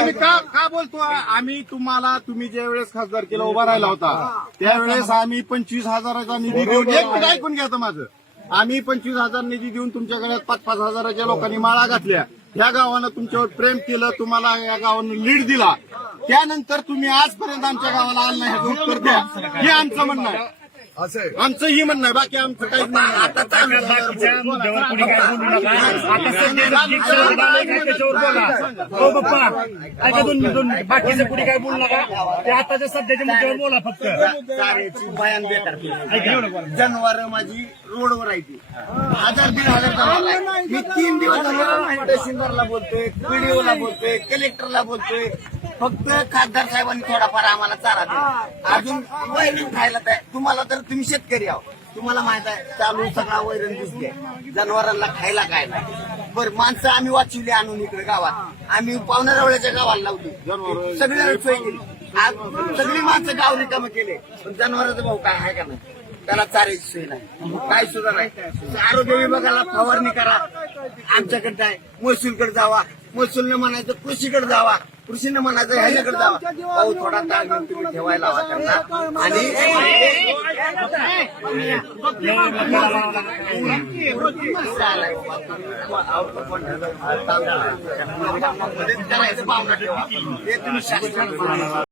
आम्ही का बोलतो आम्ही तुम्हाला तुम्ही ज्या वेळेस खासदारकीला उभा राहिला होता त्यावेळेस आम्ही 25,000चा निधी देऊन एक मिनिट ऐकून घ्या माझं. आम्ही 25,000 निधी देऊन तुमच्या गळ्यात 5-5 हजाराच्या लोकांनी माळा घातल्या. या गावानं तुमच्यावर प्रेम केलं, तुम्हाला या गावानं लीड दिला. त्यानंतर तुम्ही आजपर्यंत आमच्या गावाला आलं नाही हे उत्तर द्या. हे आमचं म्हणणं आहे. आमचं ही म्हणणं आहे, बाकी आमचं काहीच नाही. आता बाकीच्या मुद्द्यावर कुणी काय बोलू नका. आता सध्या त्याच्यावर बोला. हो बाप्पा ऐका दोन बाकीचं कुणी काय बोलू नका. ते आताच्या सध्याच्या मुद्द्यावर बोला फक्त. चाऱ्याची भयान बेकार जनावर माझी रोडवर आहे ती 1,000-1,500 मी 3 दिवस तहसीलदारला बोलतोय, पीडीओला बोलतोय, कलेक्टरला बोलतोय. फक्त खासदार साहेबांनी थोडाफार आम्हाला चारा दिला. अजून वैरण खायला तुम्हाला तर तुम्ही शेतकरी आहो, तुम्हाला माहित आहे चालू सगळा वैरण दिसते. जनावरांना खायला काय नाही. बरं माणसं आम्ही वाचवली आणून इकडे गावात. आम्ही पावणारवळ्याच्या गावाला लावली, सगळी सोय केली. आज सगळी माणसं गाव रिकामं केले, पण जनावरांचा भाऊ काय आहे का नाही? त्याला चाऱ्याची सोय नाही, काय सुद्धा नाही. आरोग्य विभागाला फवारणी करा, आमच्याकडे आहे. महसूलकडे जावा, महसूलने म्हणायचं कृषीकडे जावा, कृषीने म्हणायचं ह्याच्याकडे जावा. भाऊ थोडा ताळमेळ तुम्ही ठेवायला हवा त्यांना. आणि करायचं पाहुणा ठेवा, हे तुम्ही शासनाला